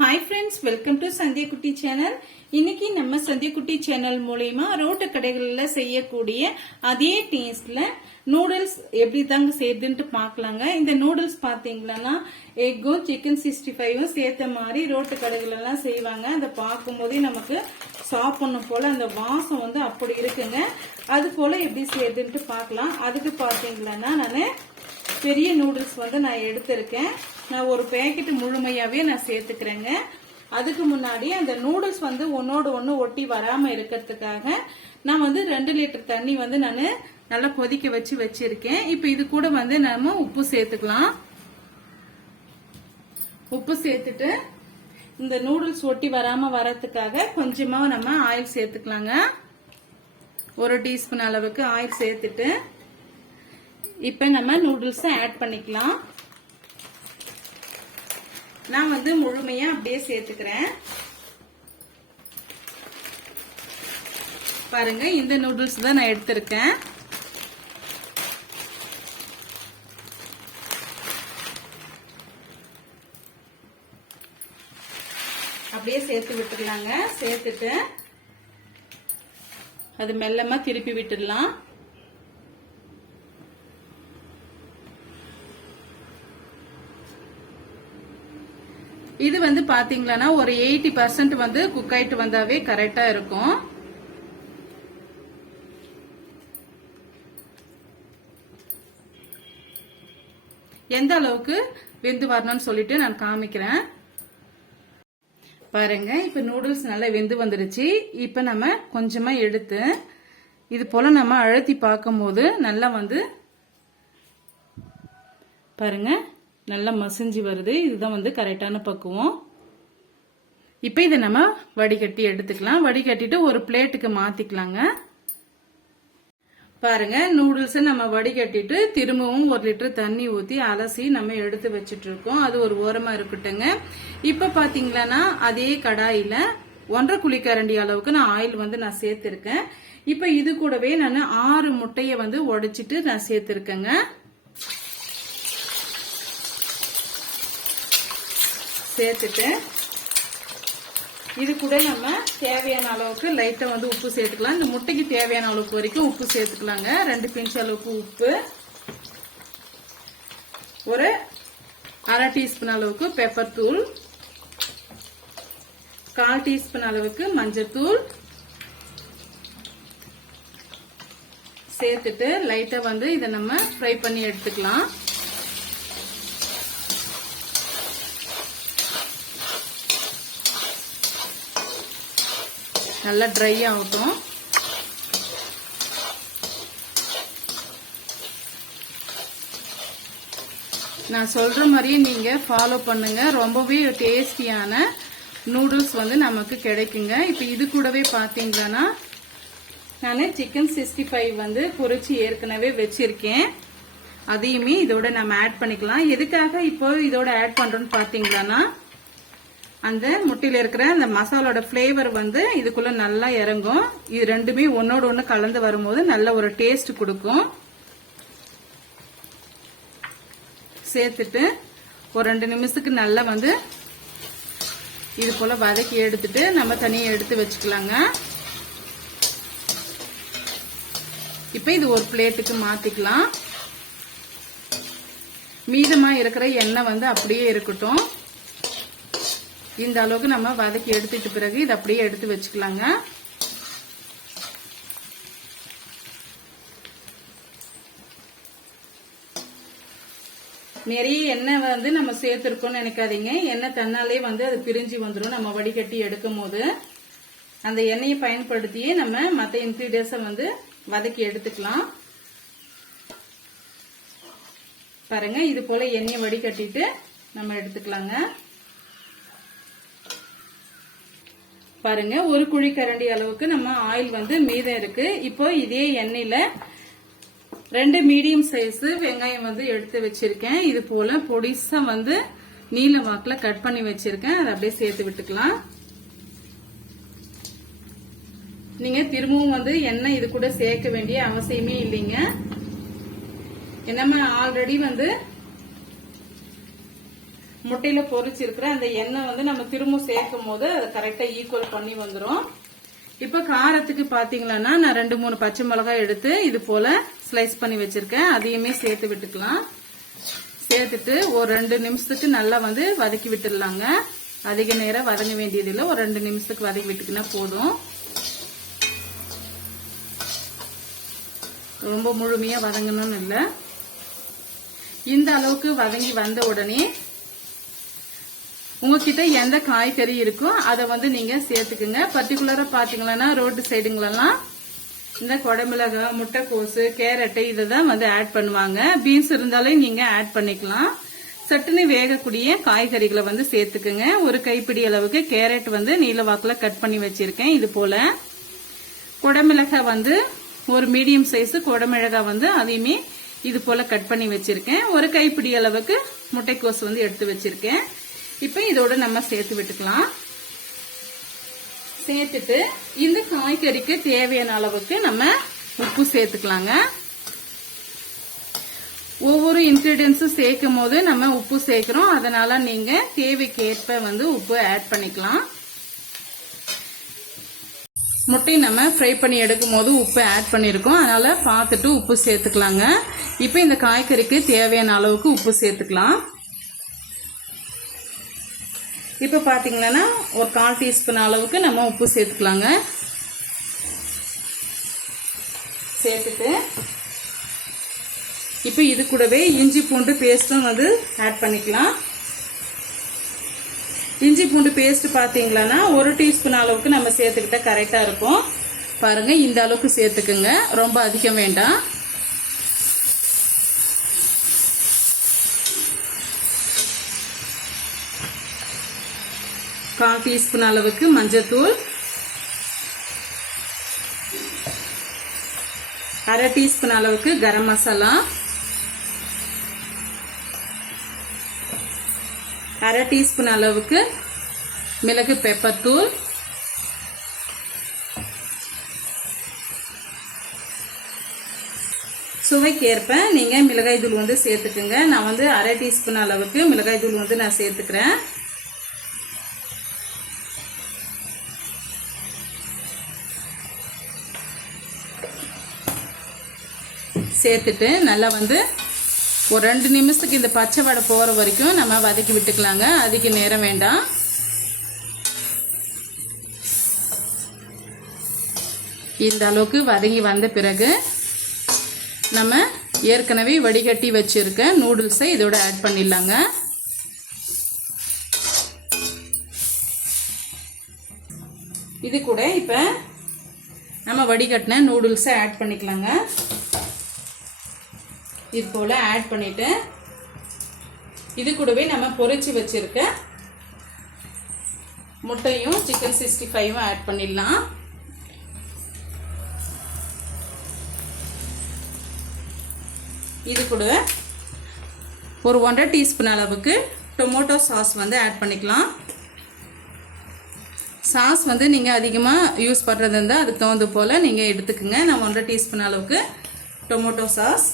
Hi friends welcome to Sandhiyakutti channel இன்னைக்கு நம்ம Sandhiyakutty channel மூலயமா ரோட்டு கடைகளில் செய்யக்கூடிய அதே டேஸ்ட்ல நூடுல்ஸ் எப்படி தாங்க செய்யுதுன்ட்டு பார்க்கலாங்க. இந்த நூடுல்ஸ் பார்த்தீங்கன்னா எக்கும் சிக்கன் சிக்ஸ்டி ஃபைவும் சேர்த்த மாதிரி ரோட்டு கடைகளெல்லாம் செய்வாங்க. அதை பார்க்கும்போதே நமக்கு சாப்பிடணும் போல அந்த வாசம் வந்து அப்படி இருக்குங்க. அது போல எப்படி செய்யுதுன்ட்டு பார்க்கலாம். அதுக்கு பார்த்தீங்கன்னா நான் பெரிய நூடுல்ஸ் வந்து நான் எடுத்திருக்கேன். நான் ஒரு பேக்கெட் முழுமையாவே நான் சேர்த்துக்கிறேங்க. அதுக்கு முன்னாடி அந்த நூடுல்ஸ் வந்து ஒன்னோட ஒன்று ஒட்டி வராம இருக்கிறதுக்காக நான் வந்து ரெண்டு லிட்டர் தண்ணி வந்து நான் நல்லா கொதிக்க வச்சு வச்சிருக்கேன். இப்போ இது கூட வந்து நம்ம உப்பு சேர்த்துக்கலாம். உப்பு சேர்த்துட்டு இந்த நூடுல்ஸ் ஒட்டி வராம வரத்துக்காக கொஞ்சமா நம்ம ஆயில் சேர்த்துக்கலாங்க. ஒரு டீஸ்பூன் அளவுக்கு ஆயில் சேர்த்துட்டு இப்போ நம்ம நூடுல்ஸை ஆட் பண்ணிக்கலாம். நான் வந்து முழுமையாக அப்படியே சேர்த்துக்கிறேன். பாருங்க இந்த நூடுல்ஸ் தான் நான் எடுத்திருக்கேன். அப்படியே சேர்த்து விட்டுடலாங்க. சேர்த்துட்டு அது மெல்லமா திருப்பி விட்டுடலாம். இது வந்து பாத்தீங்களா ஒரு எயிட்டி பர்சன்ட் வந்து குக் ஆயிட்டு வந்தாவே கரெக்டா இருக்கும். எந்த அளவுக்கு வெந்து வரணும்னு சொல்லிட்டு நான் காமிக்கிறேன். பாருங்க இப்ப நூடுல்ஸ் நல்லா வெந்து வந்துருச்சு. இப்ப நம்ம கொஞ்சமா எடுத்து இது போல நம்ம அழுத்தி பார்க்கும்போது நல்லா வந்து பாருங்க நல்லா மசிஞ்சு வருது. இதுதான் வந்து கரெக்டான பக்குவம். இப்போ இதை நம்ம வடிகட்டி எடுத்துக்கலாம். வடிகட்டிட்டு ஒரு பிளேட்டுக்கு மாற்றிக்கலாங்க பாருங்க நூடுல்ஸை நம்ம வடிகட்டிட்டு திரும்பவும் ஒரு லிட்டர் தண்ணி ஊற்றி அலசி நம்ம எடுத்து வச்சிட்டு இருக்கோம் அது ஒரு ஓரமாக இருக்கட்டுங்க இப்போ பார்த்தீங்களன்னா அதே கடாயில் ஒன்றரை குழிக்கரண்டி அளவுக்கு நான் ஆயில் வந்து நான் சேர்த்துருக்கேன். இப்போ இது கூடவே நான் ஆறு முட்டையை வந்து உடைச்சிட்டு நான் சேர்த்துருக்கேங்க. சேர்த்துட்டு இது கூட நம்ம தேவையான அளவுக்கு லைட்டாக வந்து உப்பு சேர்த்துக்கலாம். இந்த முட்டைக்கு தேவையான அளவுக்கு வரைக்கும் உப்பு சேர்த்துக்கலாங்க. ரெண்டு பிஞ்ச் அளவுக்கு உப்பு. ஒரு அரை டீஸ்பூன் அளவுக்கு பெப்பர் தூள். கால் டீஸ்பூன் அளவுக்கு மஞ்சத்தூள். சேர்த்துட்டு லைட்டாக வந்து இதை நம்ம ஃப்ரை பண்ணி எடுத்துக்கலாம். நல்லா ட்ரை ஆகட்டும். நான் சொல்ற மாதிரியே நீங்க ஃபாலோ பண்ணுங்க. ரொம்பவே டேஸ்டியான நூடுல்ஸ் வந்து நமக்கு கிடைக்குங்க. இப்போ இது கூடவே பாத்தீங்கன்னா நான் சிக்கன் சிக்ஸ்டி ஃபைவ் வந்து பொறிச்சு ஏற்கனவே வச்சிருக்கேன். அதையுமே இதோட நம்ம ஆட் பண்ணிக்கலாம். எதுக்காக இப்போ இதோட ஆட் பண்றோம்னு பாத்தீங்கன்னா அந்த முட்டையில இருக்கிற அந்த மசாலோட ஃபிளேவர் வந்து இதுக்குள்ள நல்லா இறங்கும். இது ரெண்டுமே ஒன்னோட ஒண்ணு கலந்து வரும்போது நல்ல ஒரு டேஸ்ட் கொடுக்கும். சேர்த்துட்டு ஒரு ரெண்டு நிமிஷத்துக்கு நல்லா வந்து இது போல வதக்கி எடுத்துட்டு நம்ம தனியை எடுத்து வச்சுக்கலாங்க. இப்ப இது ஒரு பிளேட்டுக்கு மாத்திக்கலாம். மீதமா இருக்கிற எண்ணெய் வந்து அப்படியே இருக்கட்டும். இந்த அளவுக்கு நம்ம வதக்கி எடுத்துட்டு பிறகு இதை அப்படியே எடுத்து வச்சுக்கலாங்க. நிறைய எண்ணெய் வந்து நம்ம சேர்த்துருக்கோம்னு நினைக்காதீங்க. எண்ணெய் தன்னாலே வந்து அது பிரிஞ்சு வந்துடும் நம்ம வடிகட்டி எடுக்கும் போது அந்த எண்ணெயை பயன்படுத்தியே நம்ம மற்ற இன்கிரீடியன்ஸை வந்து வதக்கி எடுத்துக்கலாம். பாருங்க இது போல எண்ணெயை வடிகட்டிட்டு நம்ம எடுத்துக்கலாங்க. பாருங்க ஒரு குழி கரண்டி அளவுக்கு நம்ம ஆயில் வந்து மீதம் இருக்கு. இப்போ இதே எண்ணெயில ரெண்டு மீடியம் சைஸ் வெங்காயம் வந்து எடுத்து வச்சிருக்கேன். இது போல பொடிசா வந்து நீல வாக்குல கட் பண்ணி வச்சிருக்கேன். அதை அப்படியே சேர்த்து விட்டுக்கலாம். நீங்க திரும்பவும் வந்து எண்ணெய் இது கூட சேர்க்க வேண்டிய அவசியமே இல்லைங்க. நம்ம ஆல்ரெடி வந்து முட்டையில பொரிச்சிருக்கிற அந்த எண்ணெய் வந்து நம்ம திரும்ப சேர்க்கும் போது கரெக்டா ஈக்குவல் பண்ணி வந்துடும் இப்ப காரத்துக்கு பாத்தீங்கன்னா நான் ரெண்டு மூணு பச்சை மிளகாய் எடுத்து இது போல ஸ்லைஸ் பண்ணி வச்சிருக்கேன். அதையுமே சேர்த்து விட்டுக்கலாம். சேர்த்துட்டு ஒரு ரெண்டு நிமிஷத்துக்கு நல்லா வந்து வதக்கி விட்டுடலாங்க. அதிக நேரம் வதங்க வேண்டியதில்லை. ஒரு ரெண்டு நிமிஷத்துக்கு வதக்கி விட்டுக்கினா போதும். ரொம்ப முழுமையா வதங்கணும்னு இல்லை. இந்த அளவுக்கு வதங்கி வந்த உடனே உங்ககிட்ட எந்த காய்கறி இருக்கோ அதை வந்து நீங்க சேர்த்துக்குங்க. பர்டிகுலரா பாத்தீங்கன்னா ரோட்டு சைடுங்களெல்லாம் இந்த குடமிளகா முட்டைக்கோசு கேரட்டு இதை தான் வந்து ஆட் பண்ணுவாங்க. பீன்ஸ் இருந்தாலும் நீங்க ஆட் பண்ணிக்கலாம். சட்டுன்னு வேகக்கூடிய காய்கறிகளை வந்து சேர்த்துக்குங்க. ஒரு கைப்பிடி அளவுக்கு கேரட் வந்து நீல வாக்குல கட் பண்ணி வச்சிருக்கேன். இது போல குடமிளகாய் வந்து ஒரு மீடியம் சைஸ் குடமிளகாய் வந்து அதையுமே இது போல கட் பண்ணி வச்சிருக்கேன். ஒரு கைப்பிடி அளவுக்கு முட்டைக்கோஸ் வந்து எடுத்து வச்சிருக்கேன். இப்போ இதோட நம்ம சேர்த்து விட்டுக்கலாம். சேர்த்துட்டு இந்த காய்கறிக்கு தேவையான அளவுக்கு நம்ம உப்பு சேர்த்துக்கலாங்க. ஒவ்வொரு இன்கிரீடியன்ஸும் சேர்க்கும் போது நம்ம உப்பு சேர்க்கிறோம். அதனால நீங்க தேவைக்கேற்ப வந்து உப்பு ஆட் பண்ணிக்கலாம். முட்டை நம்ம ஃப்ரை பண்ணி எடுக்கும் போது உப்பு ஆட் பண்ணியிருக்கோம். அதனால பார்த்துட்டு உப்பு சேர்த்துக்கலாங்க. இப்போ இந்த காய்கறிக்கு தேவையான அளவுக்கு உப்பு சேர்த்துக்கலாம். இப்போ பார்த்தீங்கன்னா ஒரு கால் டீஸ்பூன் அளவுக்கு நம்ம உப்பு சேர்த்துக்கலாங்க. சேர்த்துட்டு இப்போ இது கூடவே இஞ்சி பூண்டு பேஸ்ட்டும் வந்து ஆட் பண்ணிக்கலாம். இஞ்சி பூண்டு பேஸ்ட்டு பார்த்தீங்களன்னா ஒரு டீஸ்பூன் அளவுக்கு நம்ம சேர்த்துக்கிட்டா கரெக்டாக இருக்கும். பாருங்கள் இந்த அளவுக்கு சேர்த்துக்குங்க. ரொம்ப அதிகம் வேண்டாம். கால் டீஸ்பூன் அளவுக்கு மஞ்சத்தூள். அரை டீஸ்பூன் அளவுக்கு கரம் மசாலா. அரை டீஸ்பூன் அளவுக்கு மிளகு பெப்பர் தூள். சுவைக்கேற்ப நீங்கள் மிளகாய் தூள் வந்து சேர்த்துக்குங்க. நான் வந்து அரை டீஸ்பூன் அளவுக்கு மிளகாய் தூள் வந்து நான் சேர்த்துக்கிறேன். சேர்த்துட்டு நல்லா வந்து ஒரு ரெண்டு நிமிஷத்துக்கு இந்த பச்சை வடை போகிற வரைக்கும் நம்ம வதக்கி விட்டுக்கலாங்க. அதிக நேரம் வேண்டாம். இந்த அளவுக்கு வதங்கி வந்த பிறகு நம்ம ஏற்கனவே வடிகட்டி வச்சுருக்க நூடுல்ஸை இதோட ஆட் பண்ணிடலாங்க. இது கூட இப்போ நம்ம வடிகட்டின நூடுல்ஸை ஆட் பண்ணிக்கலாங்க. இது போல் ஆட் பண்ணிவிட்டு இது கூடவே நம்ம பொறிச்சு வச்சுருக்க முட்டையும் சிக்கன் சிக்ஸ்டி ஃபைவும் ஆட் பண்ணிடலாம். இது கூட ஒரு ஒன்றரை டீஸ்பூன் அளவுக்கு டொமோட்டோ சாஸ் வந்து ஆட் பண்ணிக்கலாம். சாஸ் வந்து நீங்கள் அதிகமாக யூஸ் பண்ணுறது இருந்தால் அதுக்கு தகுந்த போல் நீங்கள் எடுத்துக்கோங்க. நான் ஒன்றரை டீஸ்பூன் அளவுக்கு டொமோட்டோ சாஸ்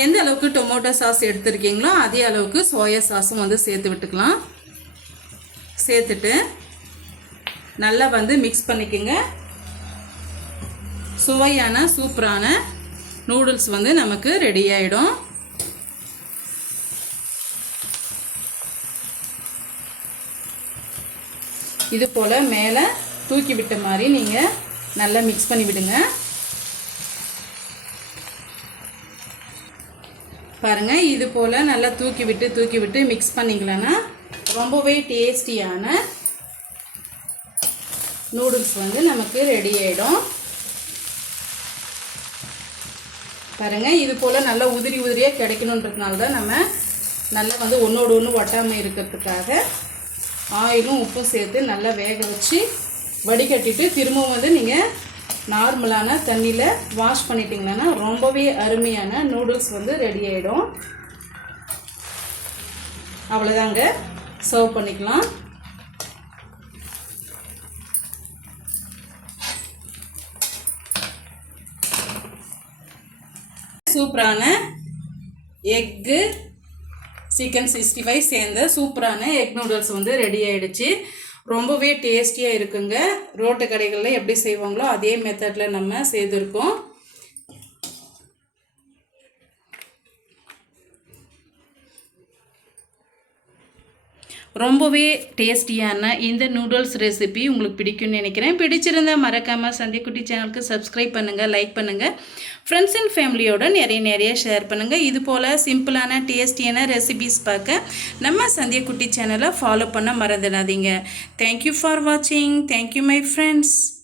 எந்த அளவுக்கு டொமேட்டோ சாஸ் எடுத்துருக்கீங்களோ அதே அளவுக்கு சோயா சாஸும் வந்து சேர்த்து விட்டுக்கலாம். சேர்த்துட்டு நல்லா வந்து மிக்ஸ் பண்ணிக்கோங்க. சுவையான சூப்பரான நூடுல்ஸ் வந்து நமக்கு ரெடி ஆகிடும் இது போல் மேலே தூக்கி விட்ட மாதிரி நீங்கள் நல்லா மிக்ஸ் பண்ணி விடுங்க பாருங்கள் இது போல் நல்லா தூக்கி விட்டு தூக்கி விட்டு மிக்ஸ் பண்ணிங்களேன்னா ரொம்பவே டேஸ்டியான நூடுல்ஸ் வந்து நமக்கு ரெடி ஆகிடும் பாருங்க இது போல் நல்லா உதிரி உதிரியாக கிடைக்கணுன்றதுனால தான் நம்ம நல்லா வந்து ஒன்றோடு ஒன்று ஒட்டாமல் இருக்கிறதுக்காக ஆயிலும் உப்பும் சேர்த்து நல்லா வேக வச்சு வடிகட்டிட்டு திரும்பவும் வந்து நீங்கள் நார்மலான தண்ணியில் வாஷ் பண்ணிட்டீங்கன்னா ரொம்பவே அருமையான நூடுல்ஸ் வந்து ரெடி ஆகிடும் அவ்வளோதாங்க சர்வ் பண்ணிக்கலாம். சூப்பரான எக்கு சிக்கன் சிக்ஸ்டி ஃபைவ் சேர்ந்த சூப்பரான எக் நூடுல்ஸ் வந்து ரெடி ஆகிடுச்சு ரொம்பவே டேஸ்டியாக இருக்குங்க. ரோட்டு கடைகளில் எப்படி செய்வாங்களோ அதே மெத்தடில் நம்ம செய்திருக்கோம். ரொம்பவே டேஸ்டியான இந்த நூடுல்ஸ் ரெசிபி உங்களுக்கு பிடிக்கும்னு நினைக்கிறேன். பிடிச்சிருந்தா மறக்காமல் சந்தியக்குட்டி சேனலுக்கு சப்ஸ்கிரைப் பண்ணுங்கள் லைக் பண்ணுங்கள் ஃப்ரெண்ட்ஸ் அண்ட் ஃபேமிலியோட நிறைய நிறைய ஷேர் பண்ணுங்கள் இது போல் சிம்பிளான டேஸ்டியான ரெசிபிஸ் பார்க்க நம்ம சந்தியக்குட்டி சேனலை ஃபாலோ பண்ண மறந்துடாதீங்க. தேங்க்யூ ஃபார் வாட்சிங் தேங்க்யூ மை ஃப்ரெண்ட்ஸ்